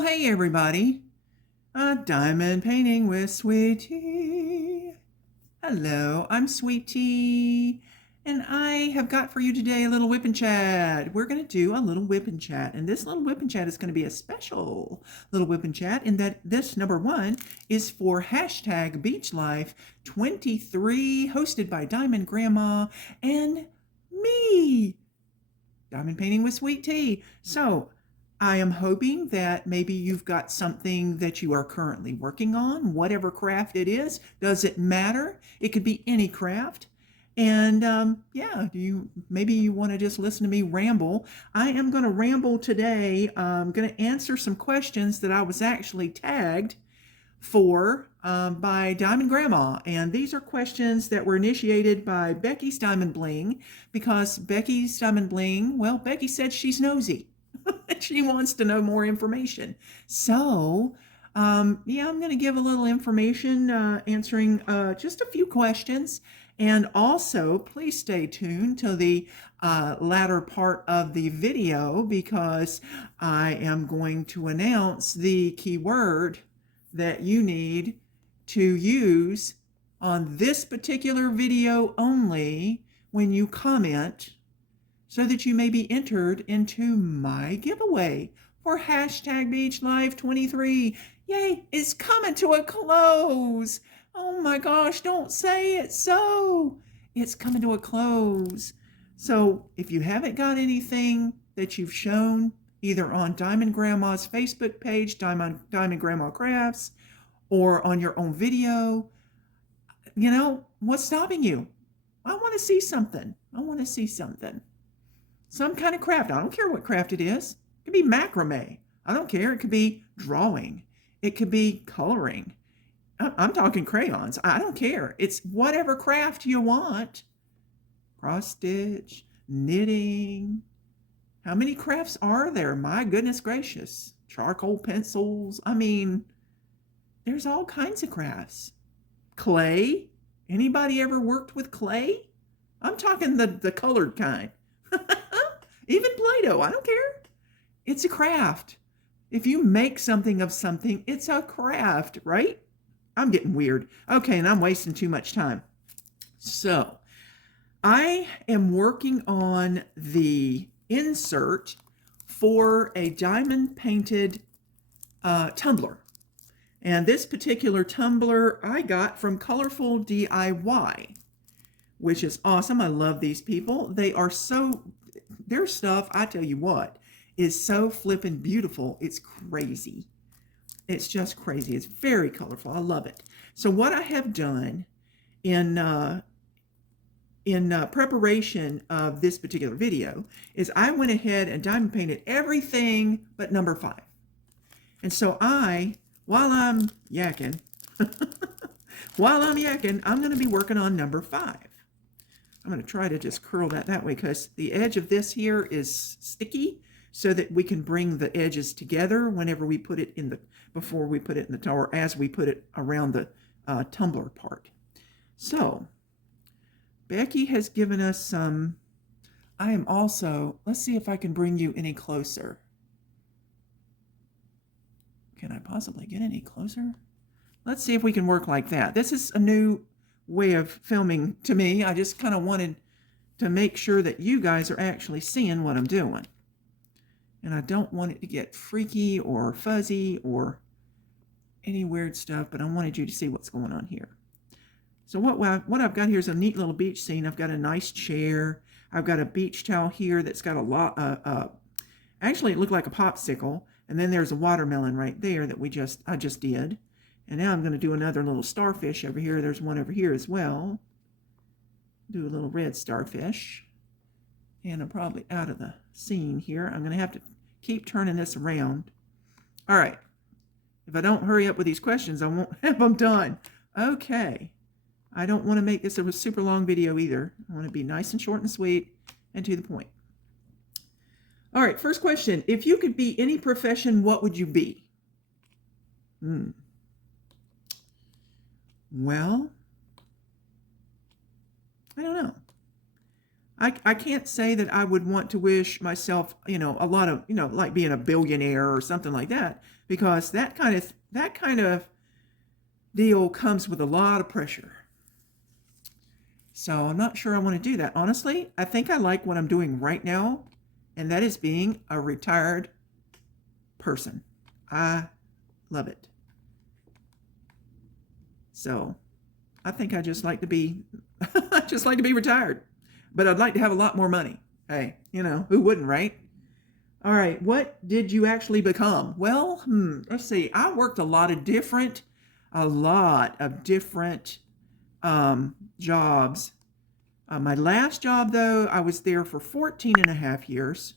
Well, hey everybody. A diamond painting with Sweet Tea. Hello, I'm Sweet Tea, and I have got for you today a little whip and chat. We're going to do a little whip and chat, and this little whip and chat is going to be a special little whip and chat in that this number one is for hashtag Beach Life 23, hosted by Diamond Grandma and me, Diamond Painting with Sweet Tea. So I am hoping that maybe you've got something that you are currently working on, whatever craft it is. Doesn't matter. It could be any craft. And yeah, maybe you want to just listen to me ramble. I am going to ramble today. I'm going to answer some questions that I was actually tagged for by Diamond Grandma. And these are questions that were initiated by Becky's Diamond Bling, because Becky's Diamond Bling, well, Becky said she's nosy. She wants to know more information. So, yeah, I'm going to give a little information, answering just a few questions. And also, please stay tuned till the latter part of the video, because I am going to announce the keyword that you need to use on this particular video only when you comment, so that you may be entered into my giveaway for hashtag Beach Life 23. Yay, it's coming to a close. Oh my gosh, don't say it so. It's coming to a close. So if you haven't got anything that you've shown either on Diamond Grandma's Facebook page, Diamond Grandma Crafts, or on your own video, you know, what's stopping you? I want to see something. I want to see something. Some kind of craft. I don't care what craft it is. It could be macrame. I don't care. It could be drawing. It could be coloring. I'm talking crayons. I don't care. It's whatever craft you want. Cross stitch, knitting. How many crafts are there? My goodness gracious. Charcoal pencils. I mean, there's all kinds of crafts. Clay. Anybody ever worked with clay? I'm talking the colored kind. Even Play-Doh, I don't care. It's a craft. If you make something of something, it's a craft, right? I'm getting weird. Okay, and I'm wasting too much time. So, I am working on the insert for a diamond painted tumbler. And this particular tumbler I got from Colorful DIY, which is awesome. I love these people. They are so... Their stuff, I tell you what, is so flippin' beautiful. It's crazy. It's just crazy. It's very colorful. I love it. So what I have done in preparation of this particular video is I went ahead and diamond painted everything but number 5. And so while I'm yakking, I'm going to be working on number 5. I'm going to try to just curl that way, because the edge of this here is sticky, so that we can bring the edges together whenever we put it in the, before we put it in the, or as we put it around the tumbler part. So Becky has given us some. I am also, let's see if I can bring you any closer. Can I possibly get any closer? Let's see if we can work like that. This is a new way of filming to me. I just kind of wanted to make sure that you guys are actually seeing what I'm doing. And I don't want it to get freaky or fuzzy or any weird stuff, but I wanted you to see what's going on here. So what I've got here is a neat little beach scene. I've got a nice chair. I've got a beach towel here that's got a lot, actually it looked like a popsicle. And then there's a watermelon right there that I just did. And now I'm going to do another little starfish over here. There's one over here as well. Do a little red starfish. And I'm probably out of the scene here. I'm going to have to keep turning this around. All right. If I don't hurry up with these questions, I won't have them done. Okay. I don't want to make this a super long video either. I want to be nice and short and sweet and to the point. All right, first question. If you could be any profession, what would you be? Well, I don't know. I can't say that I would want to wish myself, a lot of, like being a billionaire or something like that, because that kind of deal comes with a lot of pressure. So I'm not sure I want to do that. Honestly, I think I like what I'm doing right now, and that is being a retired person. I love it. So I think I just like to be I just like to be retired. But I'd like to have a lot more money. Hey, who wouldn't, right? All right, what did you actually become? Well, let's see. I worked a lot of different jobs. My last job, though, I was there for 14 and a half years.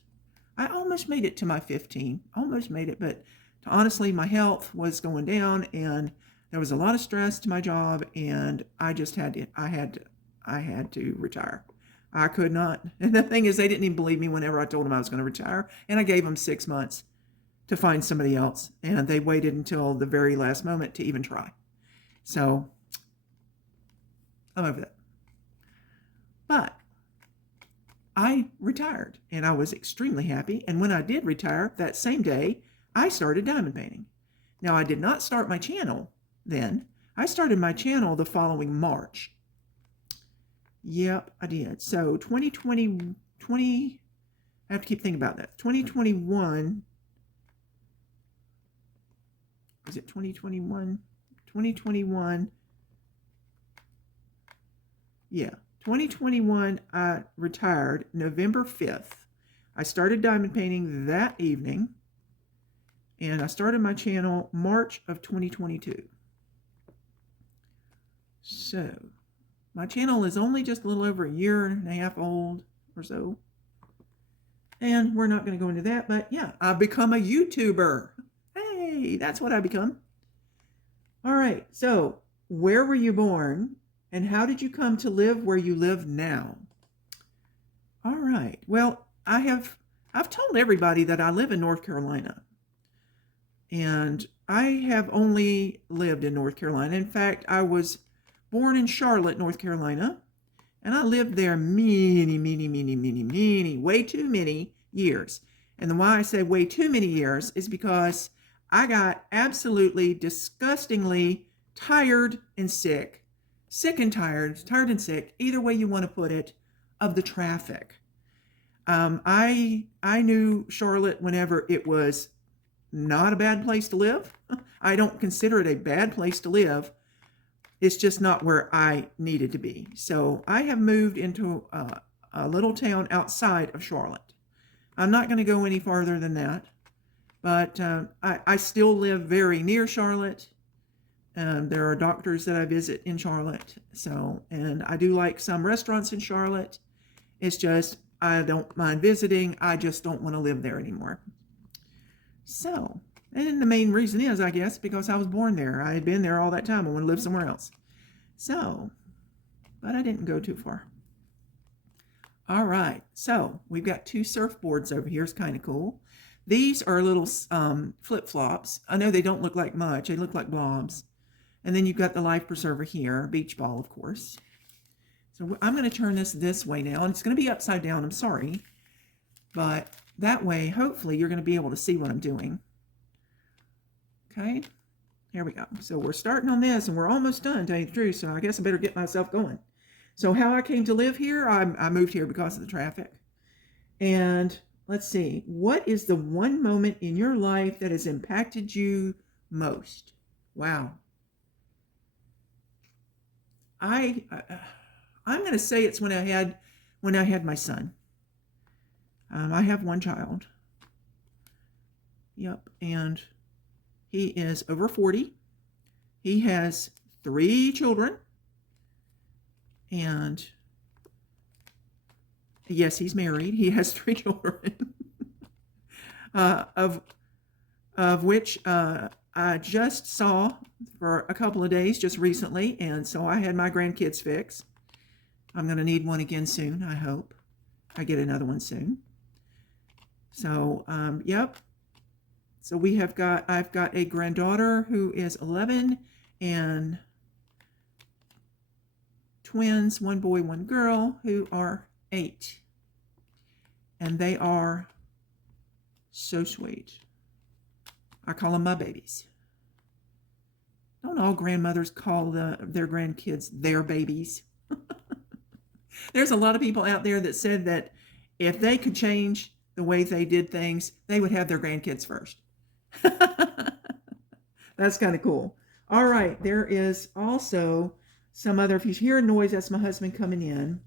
I almost made it to my 15. Almost made it, but honestly, my health was going down, and there was a lot of stress to my job, and I just had to retire. I could not. And the thing is, they didn't even believe me whenever I told them I was going to retire, and I gave them 6 months to find somebody else, and they waited until the very last moment to even try. So I'm over that. But I retired, and I was extremely happy. And when I did retire, that same day, I started diamond painting. Now, I did not start my channel then. I started my channel the following March. Yep, I did. So 2020, I have to keep thinking about that. 2021, was it 2021? 2021, yeah. 2021, I retired November 5th. I started diamond painting that evening, and I started my channel March of 2022. So, my channel is only just a little over a year and a half old or so. And we're not going to go into that, but yeah, I've become a YouTuber. Hey, that's what I become. All right, so where were you born? And how did you come to live where you live now? All right. Well, I've told everybody that I live in North Carolina. And I have only lived in North Carolina. In fact, I was born in Charlotte, North Carolina. And I lived there many, way too many years. And the why I say way too many years is because I got absolutely disgustingly tired and sick. Sick and tired and sick, either way you want to put it, of the traffic. I knew Charlotte whenever it was not a bad place to live. I don't consider it a bad place to live. It's just not where I needed to be. So I have moved into a little town outside of Charlotte. I'm not going to go any farther than that, but I still live very near Charlotte. There are doctors that I visit in Charlotte. And I do like some restaurants in Charlotte. It's just, I don't mind visiting. I just don't want to live there anymore. So, and the main reason is, I guess, because I was born there. I had been there all that time. I want to live somewhere else. So, but I didn't go too far. All right. So, we've got 2 surfboards over here. It's kind of cool. These are little flip-flops. I know they don't look like much. They look like blobs. And then you've got the life preserver here, beach ball, of course. So I'm going to turn this way now, and it's going to be upside down. I'm sorry. But that way, hopefully, you're going to be able to see what I'm doing. Okay, here we go. So we're starting on this, and we're almost done, to tell you the truth, so I guess I better get myself going. So how I came to live here, I moved here because of the traffic. And let's see, what is the one moment in your life that has impacted you most? Wow. I'm going to say it's when I had my son. I have one child. Yep, and he is over 40. He has 3 children, and yes, he's married. He has 3 children, of which I just saw for a couple of days just recently, and so I had my grandkids fix. I'm going to need one again soon, I hope. I get another one soon. So, yep. So I've got a granddaughter who is 11 and twins, 1 boy, 1 girl, who are 8. And they are so sweet. I call them my babies. Don't all grandmothers call their grandkids their babies? There's a lot of people out there that said that if they could change the way they did things, they would have their grandkids first. That's kind of cool. All right, there is also some other, if you hear a noise, that's my husband coming in.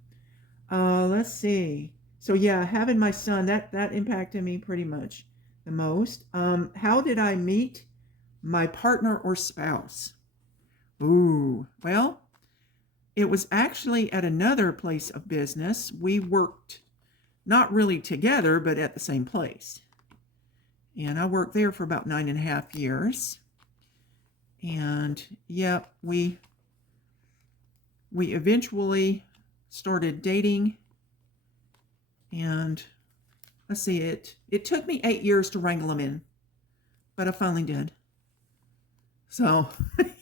Let's see. So yeah, having my son, that impacted me pretty much the most. How did I meet my partner or spouse? Ooh, well, it was actually at another place of business. We worked not really together, but at the same place. And I worked there for about 9.5 years. And yeah, we eventually started dating. And let's see, it took me 8 years to wrangle him in, but I finally did. So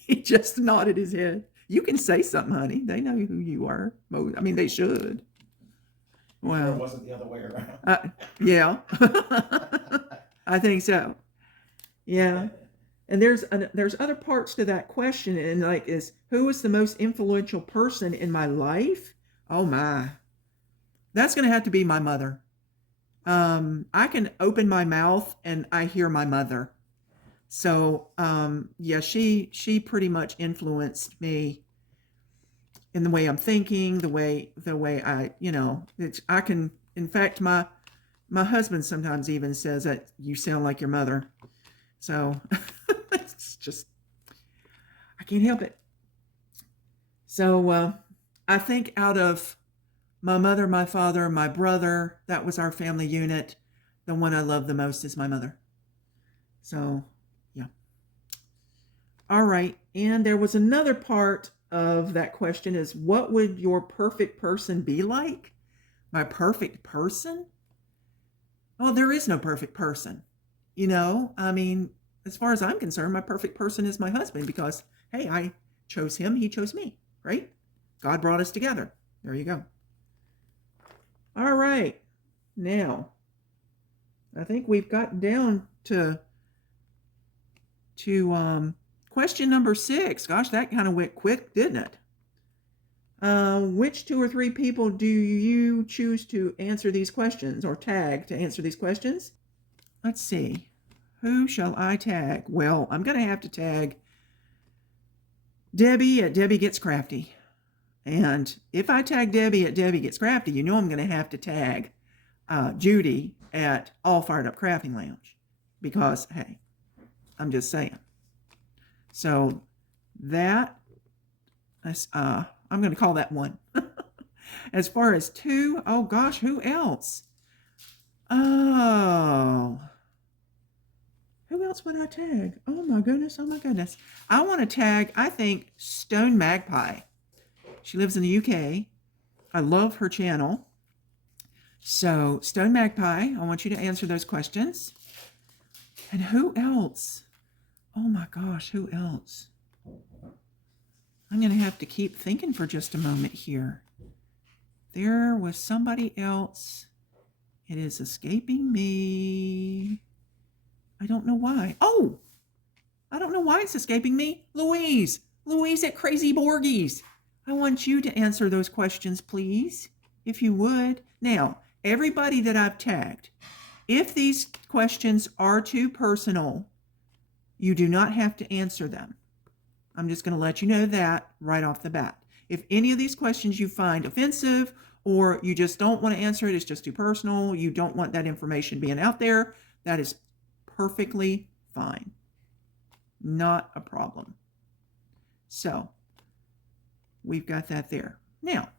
he just nodded his head. You can say something, honey. They know who you are. I mean, they should. Well, sure it wasn't the other way around. Yeah, I think so. Yeah, and there's other parts to that question, and like, is who was the most influential person in my life? Oh my, that's gonna have to be my mother. I can open my mouth and I hear my mother. So yeah, she pretty much influenced me in the way I'm thinking, the way I, I can, in fact, my husband sometimes even says that you sound like your mother. So it's just, I can't help it. So I think out of my mother, my father, my brother, that was our family unit, the one I love the most is my mother. So yeah. All right. And there was another part of that question is, what would your perfect person be like? My perfect person? Oh, there is no perfect person. I mean, as far as I'm concerned, my perfect person is my husband because, hey, I chose him, he chose me, right? God brought us together. There you go. All right. Now, I think we've gotten down to question number 6. Gosh, that kind of went quick, didn't it? Which 2 or 3 people do you choose to answer these questions or tag to answer these questions? Let's see. Who shall I tag? Well, I'm going to have to tag Debbie at Debbie Gets Crafty. And if I tag Debbie at Debbie Gets Crafty, I'm going to have to tag Judy at All Fired Up Crafting Lounge. Because, hey, I'm just saying. So that is, I'm going to call that 1. As far as 2, oh gosh, who else? Oh, who else would I tag? Oh my goodness. I want to tag, I think, Stone Magpie. She lives in the UK. I love her channel. So, Stone Magpie, I want you to answer those questions. And who else? Oh my gosh, who else? I'm going to have to keep thinking for just a moment here. There was somebody else. It is escaping me. I don't know why. Oh, I don't know why it's escaping me. Louise at Crazy Borgies. I want you to answer those questions, please, if you would. Now, everybody that I've tagged, if these questions are too personal, you do not have to answer them. I'm just going to let you know that right off the bat. If any of these questions you find offensive or you just don't want to answer it, it's just too personal, you don't want that information being out there, that is perfectly fine. Not a problem. So, we've got that there. Now,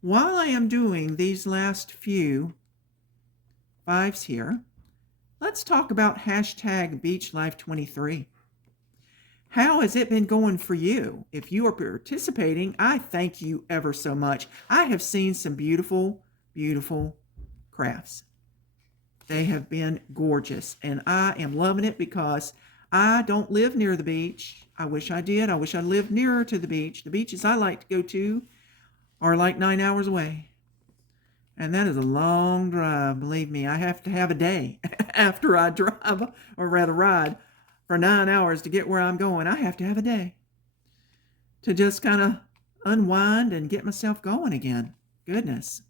while I am doing these last few 5s here, let's talk about hashtag BeachLife23. How has it been going for you? If you are participating, I thank you ever so much. I have seen some beautiful, beautiful crafts. They have been gorgeous, and I am loving it because I don't live near the beach. I wish I did. I wish I lived nearer to the beach. The beaches I like to go to are like 9 hours away. And that is a long drive. Believe me, I have to have a day after I drive, or rather ride, for 9 hours to get where I'm going. I have to have a day to just kind of unwind and get myself going again. Goodness.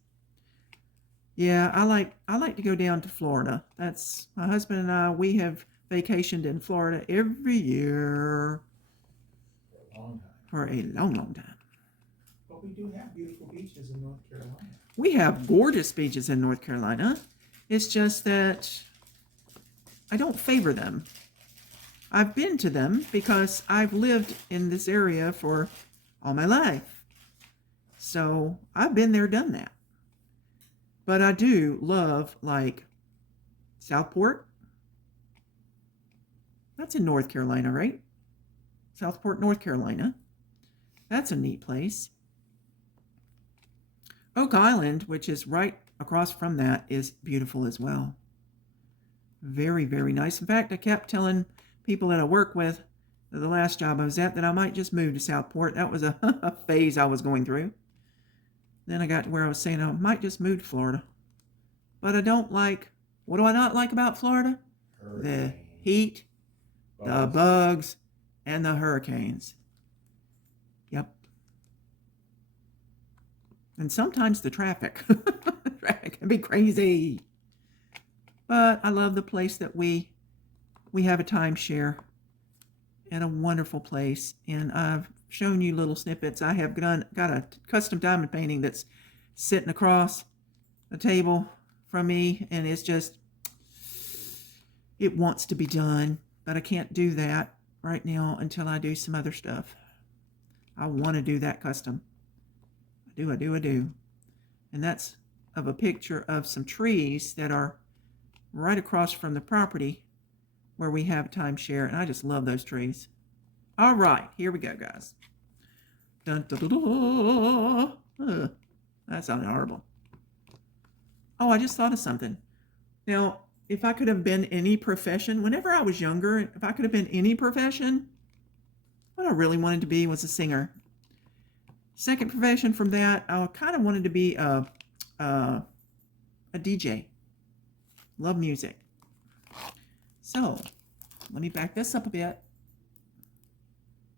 Yeah, I like to go down to Florida. That's my husband and I. We have vacationed in Florida every year For a long time. for a long, long time. But we do have beautiful beaches in North Carolina. We have gorgeous beaches in North Carolina. It's just that I don't favor them. I've been to them because I've lived in this area for all my life. So I've been there, done that. But I do love, like, Southport. That's in North Carolina, right? Southport, North Carolina. That's a neat place. Oak Island, which is right across from that, is beautiful as well. Very, very nice. In fact, I kept telling people that I work with, the last job I was at, that I might just move to Southport. That was a phase I was going through. Then I got to where I was saying I might just move to Florida. But I don't like, what do I not like about Florida? The heat, the bugs, and the hurricanes. Yep. And sometimes the traffic. Traffic can be crazy. But I love the place that we have a timeshare at a wonderful place. And I've shown you little snippets. I have got a custom diamond painting that's sitting across the table from me. And it's just, it wants to be done. But I can't do that right now until I do some other stuff. I want to do that custom. I do. And that's of a picture of some trees that are right across from the property where we have a timeshare. And I just love those trees. All right, here we go, guys. Dun, dun, dun, dun. That sounded horrible. Oh, I just thought of something. Now, if I could have been any profession, whenever I was younger, if I could have been any profession, what I really wanted to be was a singer. Second profession from that, I kind of wanted to be a DJ. Love music. So, let me back this up a bit,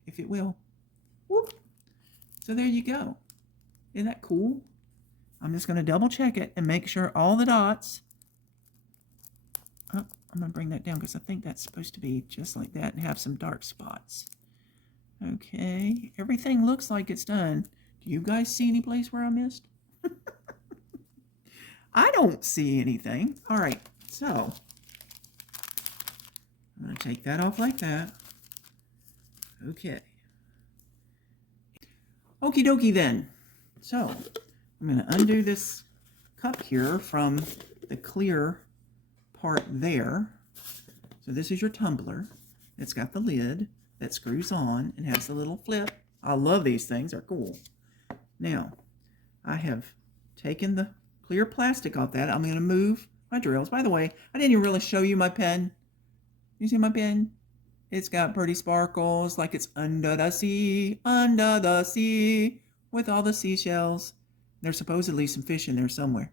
if it will. Whoop. So there you go. Isn't that cool? I'm just going to double check it and make sure all the dots. I'm going to bring that down because I think that's supposed to be just like that and have some dark spots. Okay, everything looks like it's done. Do you guys see any place where I missed? I don't see anything. All right, so I'm going to take that off like that. Okay. Okie dokie then. So I'm going to undo this cup here from the clear part there. So this is your tumbler. It's got the lid that screws on and has the little flip. I love these things. They're cool. Now, I have taken the clear plastic off that. I'm going to move my drills. By the way, I didn't even really show you my pen. You see my pen? It's got pretty sparkles like it's under the sea, with all the seashells. There's supposedly some fish in there somewhere.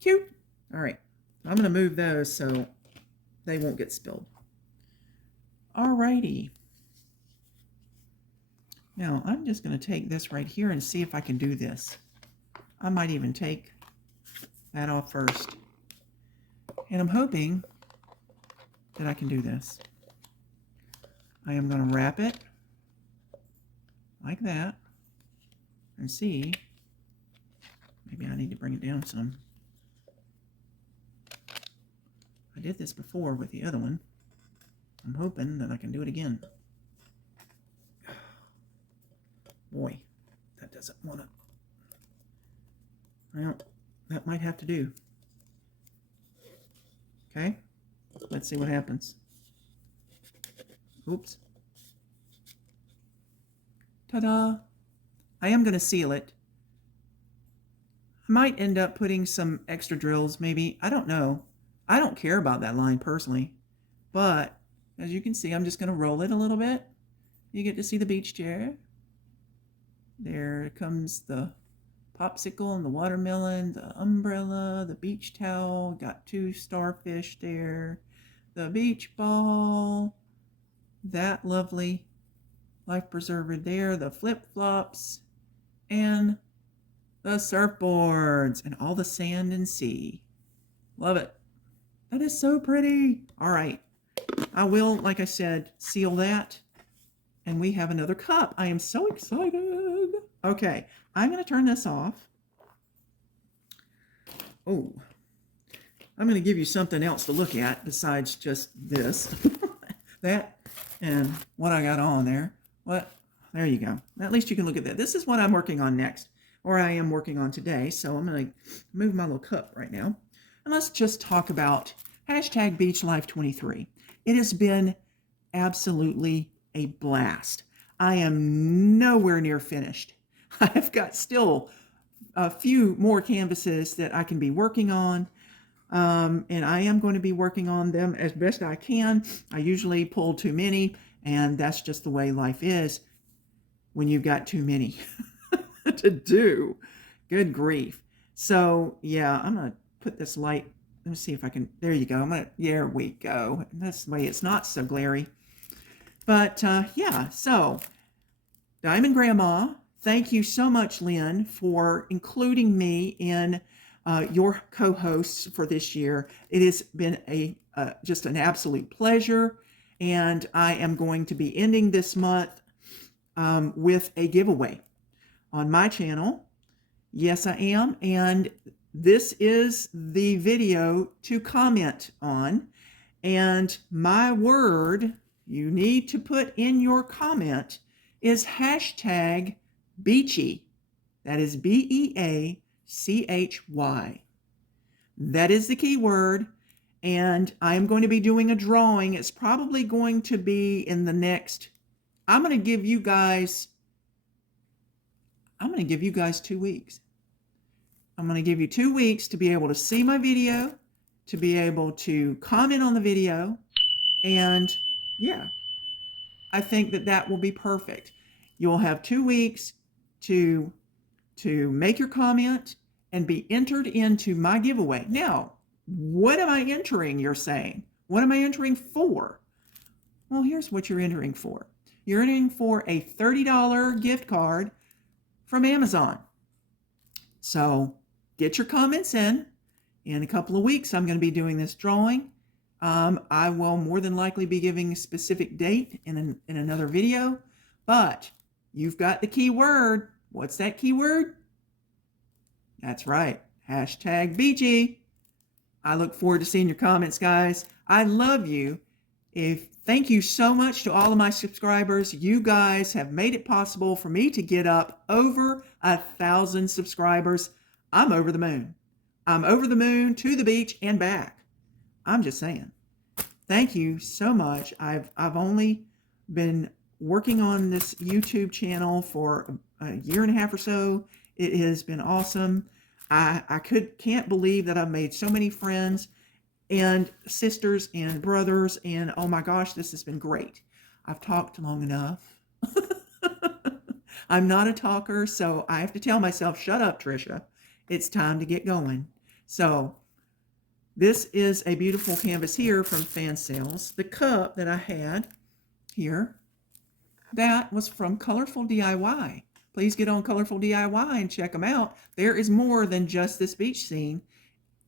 Cute. All right. I'm going to move those so they won't get spilled. Alrighty. Now, I'm just going to take this right here and see if I can do this. I might even take that off first. And I'm hoping that I can do this. I am going to wrap it like that and see. Maybe I need to bring it down some. I did this before with the other one. I'm hoping that I can do it again. Boy, that doesn't want to. Well, that might have to do. Okay, let's see what happens. Oops. Ta-da! I am going to seal it. I might end up putting some extra drills, maybe. I don't know. I don't care about that line personally. But, as you can see, I'm just going to roll it a little bit. You get to see the beach chair. There comes the popsicle and the watermelon, the umbrella, the beach towel, got 2 starfish there, the beach ball, that lovely life preserver there, the flip-flops, and the surfboards, and all the sand and sea. Love it. That is so pretty. All right. I will, like I said, seal that. And we have another cup. I am so excited. Okay. I'm going to turn this off. Oh. I'm going to give you something else to look at besides just this. That and what I got on there. What? There you go. At least you can look at that. This is what I'm working on next. Or I am working on today. So I'm going to move my little cup right now. And let's just talk about hashtag Beach Life 23. It has been absolutely a blast. I am nowhere near finished. I've got still a few more canvases that I can be working on. And I am going to be working on them as best I can. I usually pull too many, and that's just the way life is when you've got too many to do. Good grief. So yeah, I'm going to put this light. Let me see if I can. There you go. There we go. This way it's not so glary. But yeah, so Diamond Grandma, thank you so much, Lynn, for including me in your co-hosts for this year. It has been just an absolute pleasure, and I am going to be ending this month with a giveaway on my channel. Yes, I am, and this is the video to comment on, and my word you need to put in your comment is hashtag beachy. That is BEACHY. That is the key word, and I am going to be doing a drawing. It's probably going to be in the next, I'm going to give you guys 2 weeks. I'm going to give you 2 weeks to be able to see my video, to be able to comment on the video, and yeah, I think that will be perfect. You'll have 2 weeks to make your comment and be entered into my giveaway. Now, what am I entering, you're saying? What am I entering for? Well, here's what you're entering for. You're entering for a $30 gift card from Amazon. So get your comments in. In a couple of weeks, I'm going to be doing this drawing. I will more than likely be giving a specific date in another video, but you've got the key word. What's that key word? That's right. Hashtag beachy. I look forward to seeing your comments, guys. I love you. Thank you so much to all of my subscribers. You guys have made it possible for me to get up over 1,000 subscribers. I'm over the moon. I'm over the moon, to the beach, and back. I'm just saying. Thank you so much. I've only been working on this YouTube channel for a year and a half or so. It has been awesome. I can't believe that I've made so many friends and sisters and brothers, and oh my gosh, this has been great. I've talked long enough. I'm not a talker, so I have to tell myself, shut up, Trisha. It's time to get going. So this is a beautiful canvas here from Fan Sales. The cup that I had here, that was from Colorful DIY. Please get on Colorful DIY and check them out. There is more than just this beach scene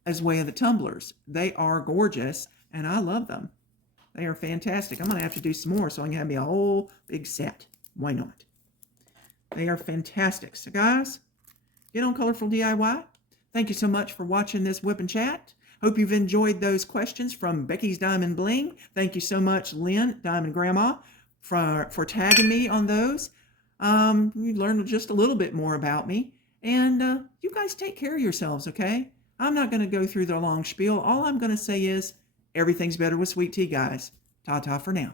as way of the tumblers. They are gorgeous, and I love them. They are fantastic. I'm going to have to do some more so I can have me a whole big set. Why not? They are fantastic. So guys, get on Colorful DIY. Thank you so much for watching this Whip and Chat. Hope you've enjoyed those questions from Becky's Diamond Bling. Thank you so much, Lynn, Diamond Grandma, for tagging me on those. You learned just a little bit more about me. And you guys take care of yourselves, okay? I'm not going to go through the long spiel. All I'm going to say is everything's better with sweet tea, guys. Ta-ta for now.